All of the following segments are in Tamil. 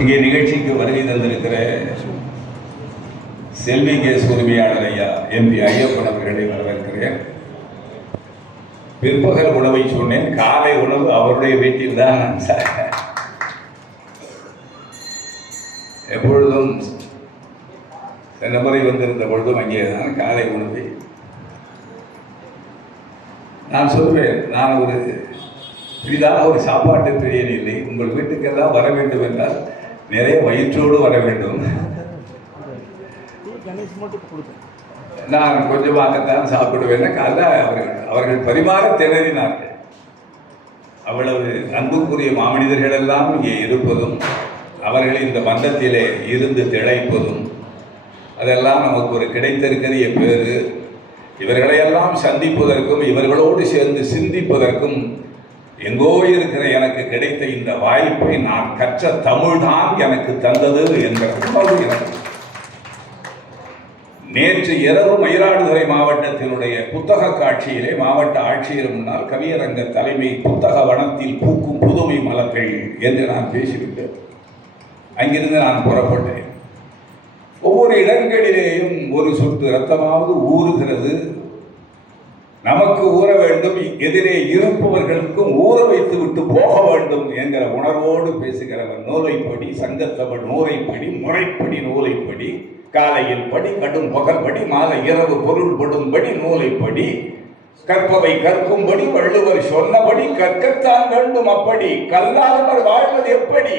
இங்கே நிகழ்ச்சிக்கு வருகை தந்திருக்கிற செல்வி கேஸ் உரிமையாளர் ஐயா எம்பி ஐயப்பன் அவர்களை வரவேற்கிறேன். பிற்பகல் உணவை சொன்னேன் காலை உணவு அவருடைய வீட்டில் தான். நான் எப்பொழுதும் சென்ற முறை வந்திருந்த பொழுதும் அங்கே தான் காலை உணவை. நான் சொல்வேன் நான் ஒரு புதிதாக ஒரு சாப்பாட்டு பிரியன் இல்லை உங்கள் வீட்டுக்கெல்லாம் வர வேண்டும் என்றால் நிறைய வயிற்றோடு வர வேண்டும். நான் கொஞ்சமாகத்தான் சாப்பிடுவேன். காலைல அவர்கள் அவர்கள் பரிமாற திணறினார்கள். அவ்வளவு அன்புக்குரிய மாமனிதர்கள் எல்லாம் இங்கே இருப்பதும் அவர்கள் இந்த மன்றத்திலே இருந்து திளைப்பதும் அதெல்லாம் நமக்கு ஒரு கிடைத்திருக்கிற பேரு. இவர்களையெல்லாம் சந்திப்பதற்கும் இவர்களோடு சேர்ந்து சிந்திப்பதற்கும் எங்கோ இருக்கிற எனக்கு கிடைத்த இந்த வாய்ப்பை நான் கற்ற தமிழ்தான் எனக்கு தந்தது என்ற உணர்வு எனக்கு. நேற்று இரவு மயிலாடுதுறை மாவட்டத்தினுடைய புத்தக காட்சியிலே மாவட்ட ஆட்சியர் முன்னால் கவியரங்க தலைமை புத்தக வனத்தில் பூக்கும் புதுமை மலர்கள் என்று நான் பேசிவிட்டேன். அங்கிருந்து நான் புறப்பட்டேன். ஒவ்வொரு இடங்களிலேயும் ஒரு சொட்டு ரத்தமாவது ஊறுகிறது. நமக்கு ஊற வேண்டும் எதிரே இருப்பவர்களுக்கும் ஊற வைத்து விட்டு போக வேண்டும் என்கிற உணர்வோடு பேசுகிறவன் நூலைப்படி சங்கத்தவன் நூலைப்படி முறைப்படி நூலைப்படி காலையில் படி கடும் பகற்படி மாலை இரவு பொருள் படும்படி நூலைப்படி கற்பவை கற்கும்படி வள்ளுவர் சொன்னபடி கற்கத்தான் வேண்டும் அப்படி கல்லாதவர் வாழ்வது எப்படி?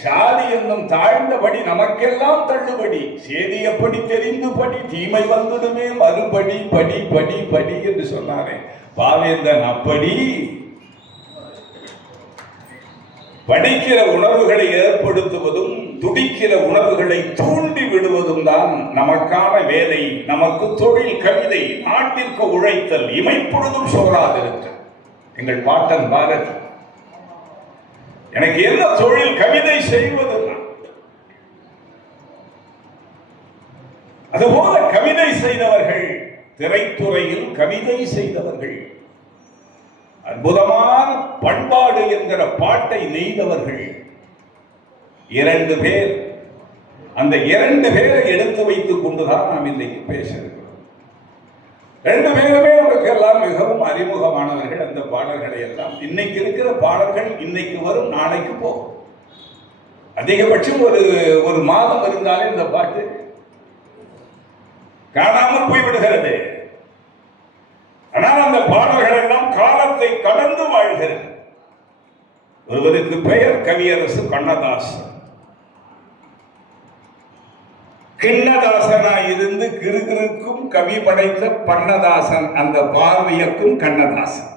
சாதி என்னும் தாழ்ந்தபடி நமக்கெல்லாம் தள்ளுபடி. சேதி எப்படி தெரிந்து படி தீமை வந்துடுமே மறுபடி படி படி படி என்று சொன்னாரே. பாவேந்தன் அப்படி படிக்கிற உணர்வுகளை ஏற்படுத்துவதும் துடிக்கிற உணர்வுகளை தூண்டி விடுவதும் தான் நமக்கான வேலை. நமக்கு தொழில் கவிதை நாட்டிற்கு உழைத்தல் இமைப்பொழுதும் சோறாதிருத்தல் எங்கள் பாட்டன் பாரதி எனக்கு என்ன தொழில் கவிதை செய்வதெல்லாம்? அதுபோல கவிதை செய்தவர்கள் திரைத்துறையில் கவிதை செய்தவர்கள் அற்புதமான பண்பாடு என்கிற பாட்டை நெய்தவர்கள். இரண்டு பேர் அந்த இரண்டு பேரை எடுத்து வைத்துக் கொண்டுதான் நாம் இன்றைக்கு பேச ரெண்டு பேருமே நமக்கு எல்லாம் மிகவும் அறிமுகமானவர்கள் அந்த பாடல்களை எல்லாம் இன்னைக்கு இருக்கிற பாடல்கள் இன்னைக்கு வரும் நாளைக்கு போகும். அதிகபட்சம் ஒரு ஒரு மாதம் இருந்தாலே இந்த பாட்டு காணாமல் போய்விடுகிறது. ஆனால் அந்த பாடல்கள் எல்லாம் காலத்தை கடந்து வாழ்கிறது. ஒருவருக்கு பெயர் கவியரசு கண்ணதாசன். கிண்ணதாசனாய் இருந்து கிருகிருக்கும் கவி படைத்த பண்ணதாசன் அந்த பார்வையக்கும் கண்ணதாசன்.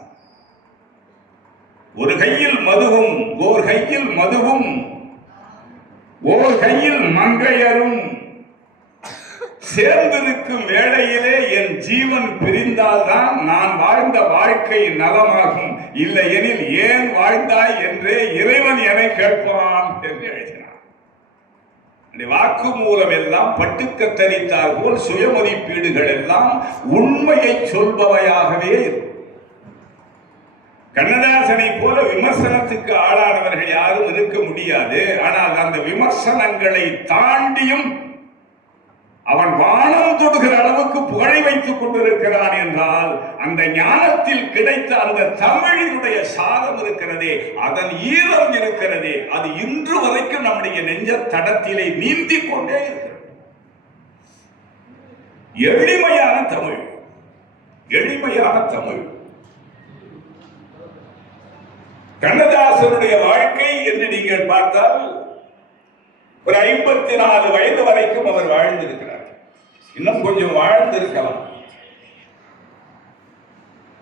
ஒரு கையில் மதுவும் ஓர் கையில் மதுவும் ஓர் கையில் மங்கையரும். சேர்ந்திருக்கும் வேளையிலே என் ஜீவன் பிரிந்தால்தான் நான் வாழ்ந்த வாழ்க்கை நலமாகும். இல்லையெனில் ஏன் வாழ்ந்தாய் என்றே இறைவன் என கேட்பான் என்று வாக்கு மூலம் எல்லாம் பட்டுக்க தரித்தார் போல் சுயமதிப்பீடுகள் எல்லாம் உண்மையை சொல்பவையாகவே இருக்கும் கண்ணதாசனை போல விமர்சனத்துக்கு ஆளானவர்கள் யாரும் இருக்க முடியாது. ஆனால் அந்த விமர்சனங்களை தாண்டியும் அவன் வானம் தொடுகிற அளவுக்கு புகழை வைத்துக் கொண்டிருக்கிறான் என்றால் அந்த ஞானத்தில் கிடைத்த அந்த தமிழினுடைய சாதம் இருக்கிறதே அதன் ஈரம் இருக்கிறதே அது இன்று வரைக்கும் நம்முடைய நெஞ்ச தடத்திலே நீந்தி கொண்டே இருக்கிறது. எளிமையான தமிழ் எளிமையான தமிழ். கண்ணதாசனுடைய வாழ்க்கை என்று நீங்கள் பார்த்தால் ஒரு ஐம்பத்தி நாலு வயது வரைக்கும் அவர் வாழ்ந்திருக்கிறார். இன்னும் கொஞ்சம் வாழ்ந்திருக்கலாம்.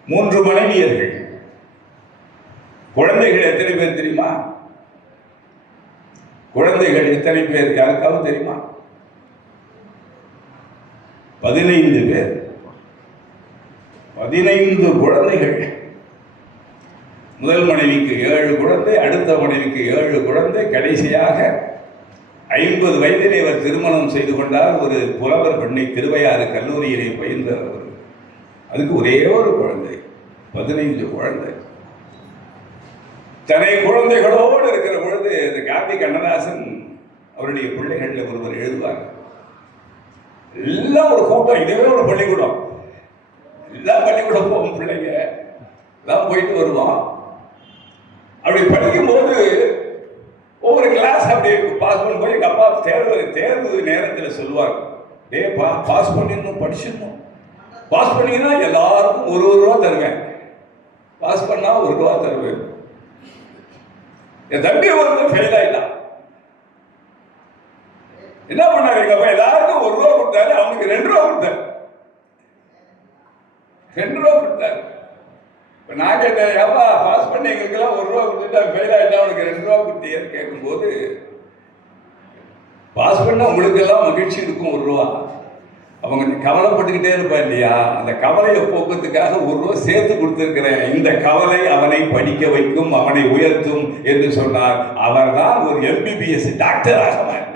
மூன்று மனைவியர்கள். குழந்தைகள் எத்தனை பேர் தெரியுமா? குழந்தைகள் எத்தனை பேர் யாருக்காவது தெரியுமா? பதினைந்து பேர். பதினைந்து குழந்தைகள். முதல் மனைவிக்கு ஏழு குழந்தை அடுத்த மனைவிக்கு ஏழு குழந்தை. கடைசியாக ஐம்பது வயதிலே அவர் திருமணம் செய்து கொண்டார். ஒரு புலவர் பெண்ணை திருவையாறு கல்லூரியிலே பயின்றார் அவர். அதுக்கு ஒரே ஒரு குழந்தை பதினைந்து குழந்தை. தன்னை குழந்தைகளோடு இருக்கிற பொழுது இந்த காந்தி கண்ணதாசன் அவருடைய பிள்ளைகளில் ஒருவர் எழுதுவார். எல்லாம் ஒரு கூட்டம் இதுவே ஒரு பள்ளிக்கூடம். எல்லாம் பள்ளிக்கூடம் போகும் பிள்ளைங்க. எல்லாம் போயிட்டு வருவோம். அப்படி படிக்கும்போது அப்படியே பாஸ் போய் எங்கள் அப்பா தேர்வு தேர்வு நேரத்தில் சொல்லுவார் டே பா பாஸ் பண்ணிடணும் படிச்சிடணும். பாஸ் பண்ணிங்கன்னா எல்லாருக்கும் ஒரு ஒரு ரூபா தருவேன். பாஸ் பண்ணால் ஒரு ரூபா தருவேன் என் தம்பி ஒருத்தர் ஃபெயில் ஆகிட்டான் என்ன பண்ணாரு எங்கள் அப்பா எல்லாருக்கும் ஒரு ரூபா கொடுத்தாரு அவனுக்கு ரெண்டு ரூபா கொடுத்தாரு. ரெண்டு ரூபா கொடுத்தாரு. இப்போ நான் கேட்டேன் ஏப்பா பாஸ் பண்ணி எங்களுக்கெல்லாம் ஒரு ரூபா கொடுத்துட்டு அவன் ஃபெயில் ஆகிட்டான் அவனுக்கு ரெண்டு ரூபா கொடுத்தியேன்னு கேட்கும்போது பாஸ் பண்ணால் உங்களுக்கு எல்லாம் மகிழ்ச்சி இருக்கும் ஒரு ரூபா. அவங்க கவலைப்பட்டுக்கிட்டே இருப்பா இல்லையா? அந்த கவலையை போக்குறதுக்காக ஒரு ரூபா சேர்த்து கொடுத்துருக்கிறேன். இந்த கவலை அவனை படிக்க வைக்கும் அவனை உயர்த்தும் என்று சொன்னார். அவர்தான் ஒரு எம்பிபிஎஸ் டாக்டராக மாறினார்.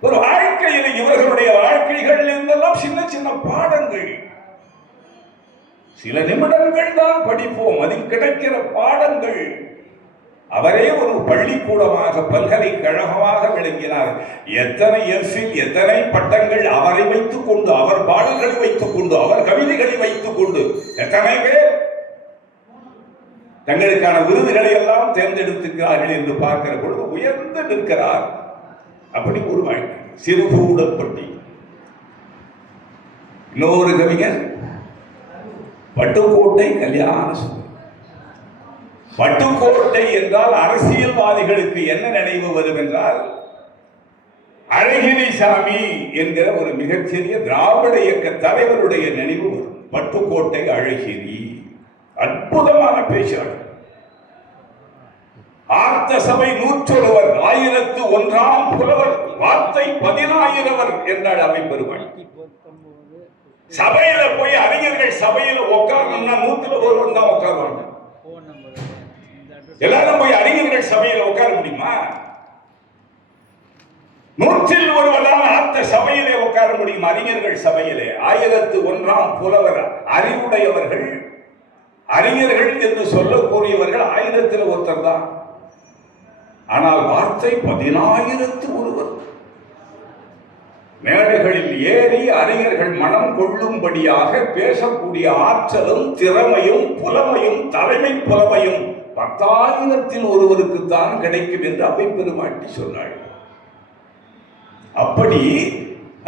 ஒரு வாழ்க்கையில் இவர்களுடைய வாழ்க்கைகள் இருந்தெல்லாம் சின்ன சின்ன பாடங்கள். சில நிமிடங்கள் தான் படிப்போம். அதில் கிடைக்கிற பாடங்கள். அவரே ஒரு பள்ளிக்கூடமாக பல்கலைக்கழகமாக விளங்கினார். எத்தனை எஃபில் எத்தனை பட்டங்கள் அவரை வைத்துக் கொண்டு அவர் பாடல்களை வைத்துக் கொண்டு அவர் கவிதைகளை வைத்துக் கொண்டு எத்தனை பேர்? தங்களுக்கான விருதுகளை எல்லாம் தேர்ந்தெடுத்திருக்கிறார்கள் என்று பார்க்கிற பொழுது உயர்ந்து நிற்கிறார். அப்படி ஒரு வாழ்க்கை. சிறுகூடப்பட்டி இன்னொரு கவிஞர் பட்டுக்கோட்டை கல்யாண சுந்தரம். பட்டுக்கோட்டை என்றால் அரசியல்வாதிகளுக்கு என்ன நினைவு வரும் என்றால் அழகிரி சாமி என்கிற ஒரு மிகச்சிறிய திராவிட இயக்க தலைவருடைய நினைவு வரும். பட்டுக்கோட்டை அழகிரி. அற்புதமான பேச்சாளர் ஆர்த்த சபை நூற்றொருவர் ஆயிரத்து ஒன்றாம் புலவர் வார்த்தை பதினாயிரவர் என்றால் அவை சபையில போய் அறிஞர்கள் சபையில உட்காரணும்னா நூத்துல ஒருவன் தான் உட்காருவாங்க. எல்லாரும் போய் அறிஞர்கள் சபையில உட்கார முடியுமா? நூற்றில் ஒருவரான ஆத்த சபையிலே உட்கார முடியும் அறிஞர்கள் சபையிலே. ஆயிரத்து ஒன்றாம் புலவர் அறிவுடையவர்கள் அறிஞர்கள் என்று சொல்லக்கூடியவர்கள் ஆயிரத்தில் ஒருத்தர் தான். ஆனால் வார்த்தை பதினாயிரத்து ஒருவர். மேடைகளில் ஏறி அறிஞர்கள் மனம் கொள்ளும்படியாக பேசக்கூடிய ஆற்றலும் திறமையும் புலமையும் தலைமை புலமையும் பத்தாயிரத்தில் ஒருவருக்கு தான் கிடைக்கும் என்று அவை பெருமாட்டி சொன்னாள். அப்படி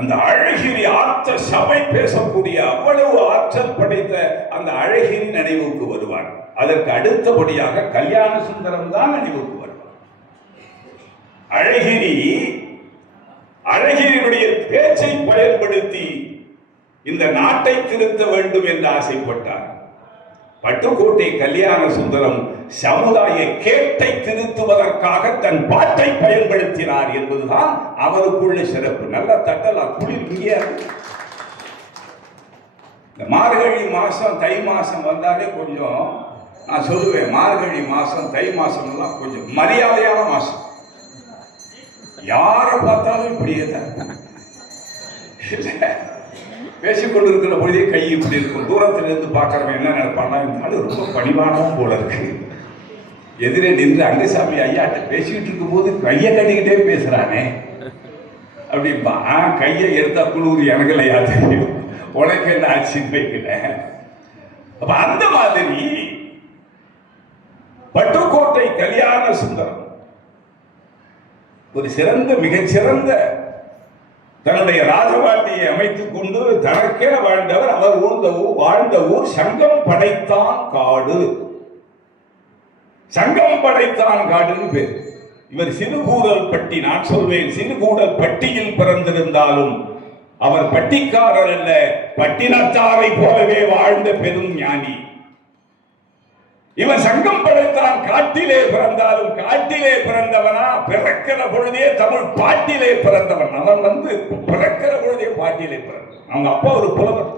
அந்த அழகிரி ஆர்த்த சபை பேசக்கூடிய அவ்வளவு ஆற்றல் படைத்த அந்த அழகிரி நினைவுக்கு வருவார் அதற்கு அடுத்தபடியாக கல்யாண சுந்தரம் தான் நினைவுக்கு வருவார் அழகிரி அழகிரியுடைய பேச்சை பயன்படுத்தி இந்த நாட்டை திருத்த வேண்டும் என்று ஆசைப்பட்டார். பட்டுக்கோட்டை கல்யாண சுந்தரம் சமுதாய கேட்டை திருத்துவதற்காக தன் பாட்டை பயன்படுத்தினார் என்பதுதான் அவருக்குள்ள சிறப்பு. நல்ல தட்டலாம் குளிர் முடியாது இந்த மார்கழி மாசம் தை மாசம் வந்தாலே கொஞ்சம் நான் சொல்லுவேன் மார்கழி மாசம் தை மாசம் எல்லாம் கொஞ்சம் மரியாதையான மாசம். யாரை பார்த்தாலும் இப்படியே தான். பேசிக்கொண்டிருக்கிற பொழுதே கை இப்படி இருக்கும். தூரத்துல இருந்து பார்க்கறவன் என்ன நினைப்பான்னா இருந்தாலும் ரொம்ப பணிவானவும் போல இருக்கு. எதிரே நின்று அங்கசாமி ஐயாட்ட பேசிக்கிட்டு இருக்கும்போது கையை கட்டிக்கிட்டே பேசுறானே. அப்படிம்பா ஆ, கையை எடுத்தால் குழுவுது எனக்கு இல்லையா தெரியும். உனக்கு என்ன ஆச்சுன்னு வைக்கிறேன் அப்ப அந்த மாதிரி பட்டுக்கோட்டை கல்யாண சுந்தரம். ஒரு சிறந்த மிகச்சிறந்த தன்னுடைய ராஜபாட்டியை அமைத்துக் கொண்டு தனக்கென வாழ்ந்தவர் அவர் ஊர்ந்த ஊர் வாழ்ந்த ஊர் சங்கம் படைத்தான் காடு. சங்கம் படைத்தான் காடுன்னு பேர். இவர் சிறுகூடல் பட்டி நான் சொல்வேன் சிறுகூடல் பட்டியில் பிறந்திருந்தாலும் அவர் பட்டிக்காரர் அல்ல பட்டினத்தாரை போலவே வாழ்ந்த பெரும் ஞானி. இவன் சங்கம் படைத்தான் காட்டிலே பிறந்தாலும் காட்டிலே பிறந்தவனா பிறக்கிற பொழுதே தமிழ் பாட்டிலே பிறந்தவன். அவன் வந்து பிறக்கிற பொழுதே பாட்டிலே பிறந்தான். அவங்க அப்பா ஒரு புலவர்.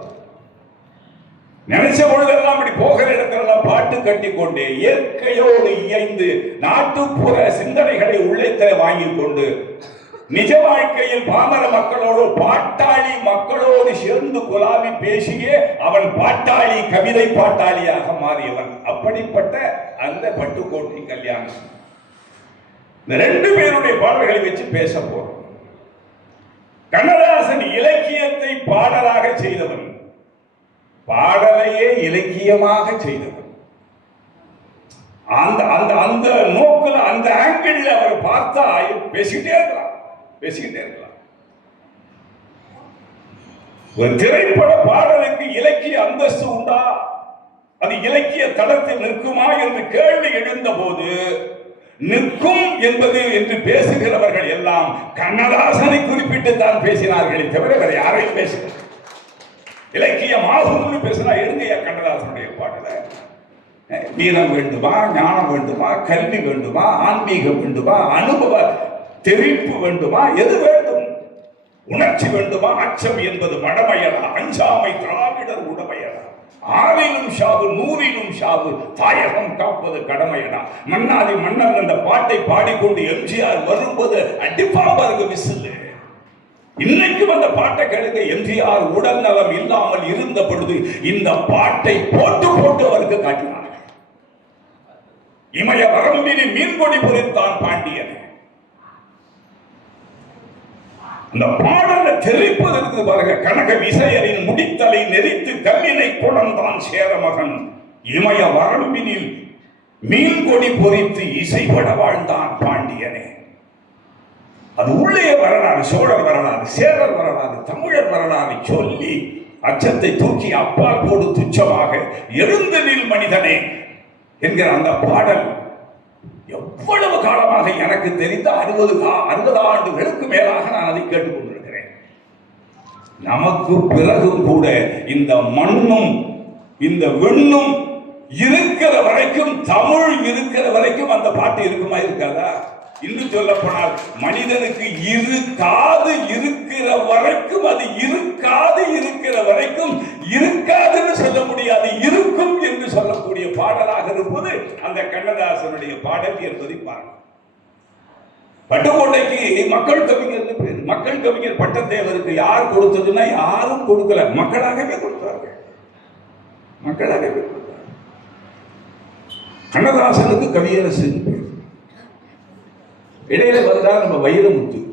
நினைச்ச பொழுதெல்லாம் அப்படி போகிற இடத்திலெல்லாம் பாட்டு கட்டி கொண்டே இயற்கையோடு இயைந்து நாட்டுப்புற சிந்தனைகளை உள்ளத்துல வாங்கிக் கொண்டு நிஜ வாழ்க்கையில் பாமர மக்களோடு பாட்டாளி மக்களோடு சேர்ந்து குலாவி பேசியே அவன் பாட்டாளி கவிதை பாட்டாளியாக மாறியவன். அப்படிப்பட்ட அந்த பட்டுக்கோட்டை கல்யாணம். இந்த ரெண்டு பேருடைய பாடல்களை வச்சு பேச போறோம். கண்ணதாசன் இலக்கியத்தை பாடலாக செய்தவன். பாடலையே இலக்கியமாக செய்தவன். அந்த அந்த அந்த நோக்கில் அந்த ஆங்கிளில் அவர் பார்த்தா பேசிக்கிட்டே இருக்கலாம் பேசிக்கிட்டே இருக்கலாம். ஒரு திரைப்பட பாடலுக்கு இலக்கிய அந்தஸ்து உண்டா? அது இலக்கிய தளத்தில் நிற்குமா என்று கேள்வி எழுந்த போது நிற்கும் என்பது என்று பேசுகிறவர்கள் எல்லாம் கண்ணதாசனை குறிப்பிட்டு தான் பேசினார்களே தவிர வேற யாரையும் பேசல. இலக்கியமாகும்னு பேசினா எழுந்தையா கண்ணதாசனுடைய பாடலை. வீரம் வேண்டுமா ஞானம் வேண்டுமா கல்வி வேண்டுமா ஆன்மீகம் வேண்டுமா அனுபவ தெரிப்பு வேண்டுமா எது வேண்டும்? உணர்ச்சி வேண்டுமா அச்சம் என்பது மடமையடா அஞ்சாமை திராவிடர் உடமையடா ஆறிலும் ஷாவு நூறிலும் ஷாவு தாயகம் காப்பது கடமையடா. மன்னாதி மன்னன் அந்த பாட்டை பாடிக்கொண்டு எம்ஜிஆர் வரும்போது அடிப்பா பாருங்க விசில். இன்னைக்கும் அந்த பாட்டை கேளுங்க எம்ஜிஆர் உடல் நலம் இல்லாமல் இருந்த பொழுது இந்த பாட்டை போட்டு போட்டு அவருக்கு காட்டினார் இமய வரம்பினி மீன்கொடி பொறித்தான் பாண்டியன். இந்த பாடல் தெரிப்பது இருக்குது பாருங்க கனக விசையரின் முடித்தலை நெறித்து கல்லினை குழந்தான் சேரமகன். இமய வரம்பினில் மீன்கொடி பொறித்து இசைப்பட வாழ்ந்தான் பாண்டியனே. அது உள்ளே வரலாறு சோழர் வரலாறு சேரர் வரலாறு தமிழர் வரலாறு சொல்லி அச்சத்தை தூக்கி அப்பால் போடு துச்சமாக எழுந்து நில் மனிதனே என்கிற அந்த பாடல் எவ்வளவு காலமாக எனக்கு தெரிந்த அறுபது அறுபது ஆண்டுகளுக்கு மேலாக நான் அதை கேட்டுக்கொண்டிருக்கிறேன். நமக்கு பிறகும் கூட இந்த மண்ணும் இந்த விண்ணும் இருக்கிற வரைக்கும் தமிழ் இருக்கிற வரைக்கும் அந்த பாட்டு இருக்குமா இருக்காதா? இன்னும் சொல்ல போனால் மனிதனுக்கு இரு காது இருக்கிற வரைக்கும் அது இருக்காது இருக்கிற வரைக்கும் இருக்காதுன்னு சொல்ல முடியாது இருக்கும் என்று சொல்லக்கூடிய பாடலாக இருப்பது அந்த கண்ணதாசனுடைய பாடல் என்பதை பாருங்கள் பட்டுக்கோட்டைக்கு மக்கள் கவிஞர்னு பேர். மக்கள் கவிஞர் பட்டத்தேவருக்கு யார் கொடுத்ததுன்னா யாரும் கொடுக்கல. மக்களாகவே கொடுத்தார்கள். மக்களாகவே கொடுத்தார்கள். கண்ணதாசனுக்கு கவியரசு பேர். இடையில வந்தால் நம்ம வைரமுத்து.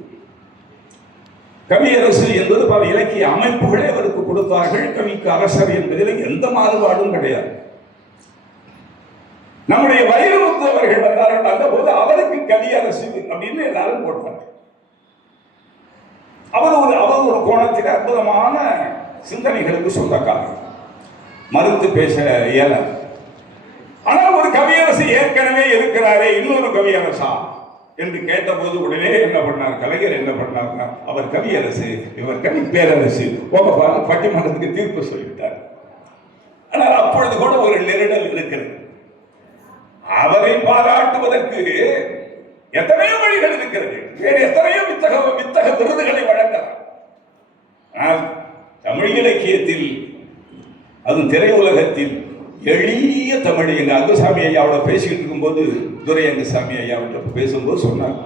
கவியரசு என்பது பல இலக்கிய அமைப்புகளே அவருக்கு கொடுத்தார்கள். கவிக்கு அரசர் என்பதில் எந்த மாறுபாடும் கிடையாது. நம்முடைய வைரம் அவர்கள் வந்தார்கள் அந்த போது அவருக்கு கவியரசு அப்படின்னு எல்லாரும் போட்டாங்க. அவர் ஒரு அவர் ஒரு கோணத்தில் அற்புதமான சிந்தனைகளுக்கு சொந்தக்காரர் மறுத்து பேச இயல. ஆனால் ஒரு கவியரசு ஏற்கனவே இருக்கிறாரே இன்னொரு கவியரசா? என்று கேட்டபோது உடனே என்ன பண்ணார்? கலைஞர் என்ன பண்ணார்னா அவர் கவியரசு இவர் கவி பேரரசு. பட்டிமன்றத்துக்கு தீர்ப்பு சொல்லிவிட்டார். ஆனால் அப்பொழுது கூட ஒரு நெருடல் இருக்கிறது. அவரை பாராட்டுவதற்கு எத்தனையோ வழிகள் இருக்கிறது. வேறு எத்தனையோ வித்தக வித்தக விருதுகளை வழங்கலாம். ஆனால் தமிழ் இலக்கியத்தில் அதுவும் திரையுலகத்தில் எளிய தமிழ் எங்க அங்குசாமி ஐயாவோட பேசிக்கிட்டு இருக்கும்போது துரை அங்குசாமி ஐயாவிட்ட பேசும்போது சொன்னார்.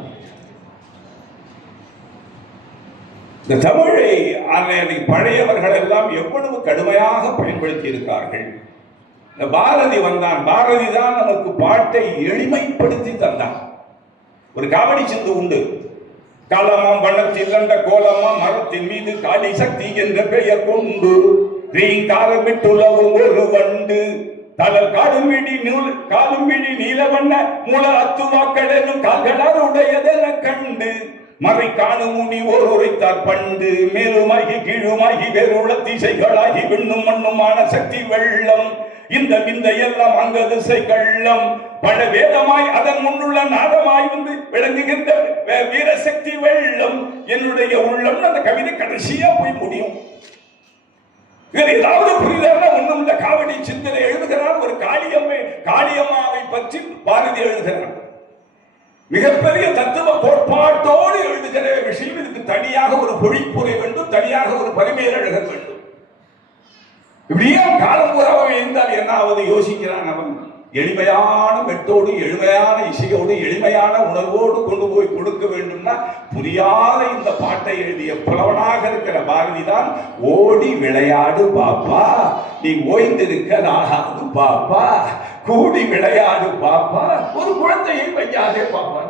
இந்த தமிழை அன்னைக்கு பழையவர்கள் எல்லாம் எவ்வளவு கடுமையாக பயன்படுத்தி இருக்கிறார்கள் இந்த பாரதி வந்தான். பாரதி தான் நமக்கு பாட்டை எளிமைப்படுத்தி தந்தான். ஒரு காவடி சிந்து உண்டு. காலமாம் வண்ணத்தில் கண்ட கோலமாம் மரத்தின் மீது காளி சக்தி என்ற பெயர் கொண்டு ரீங்காரமிட்டுலவும் ஒரு வண்டு. தலர் காடுமிடி நூல் காடும்பிடி நீல வண்ண மூல அத்துவாக்கடலும் கால்களார் உடையதென கண்டு மறை காணும் முனி ஓர் உரைத்தார் பண்டு. மேலுமாகி கீழுமாகி வேறுள்ள திசைகளாகி விண்ணும் மண்ணுமான சக்தி வெள்ளம். இந்த விந்த எல்லாம் அங்க திசை கள்ளம். பல வேதமாய் அதன் முன்னுள்ள நாதமாய் வந்து விளங்குகின்ற வீரசக்தி வெள்ளம். என்னுடைய உள்ளம் அந்த கவிதை கடைசியா போய் முடியும். வேற ஏதாவது புரியுதா ஒண்ணும் இந்த காவடி சிந்தனை எழுதுகிறார் ஒரு காளியம்மை காளியம்மாவை பற்றி பாரதி எழுதுகிறார் மிகப்பெரிய தத்துவ கோட்பாட்டோடு எழுதுகிற விஷயம். இதுக்கு தனியாக ஒரு பொழிப்புரை வேண்டும். தனியாக ஒரு பரிமையழகர் வேண்டும். இப்படியே காலம் பூராவும் இருந்தால் என்ன ஆவது யோசிக்கிறான் அவன். எளிமையான மெட்டோடு எளிமையான இசையோடு எளிமையான உணர்வோடு கொண்டு போய் கொடுக்க வேண்டும்னா புரியாத இந்த பாட்டை எழுதிய புலவனாக இருக்கிற பாரதி தான் ஓடி விளையாடு பாப்பா நீ ஓய்ந்திருக்க நாகாது பாப்பா கூடி விளையாடு பாப்பா ஒரு குழந்தையை வையாதே பாப்பா.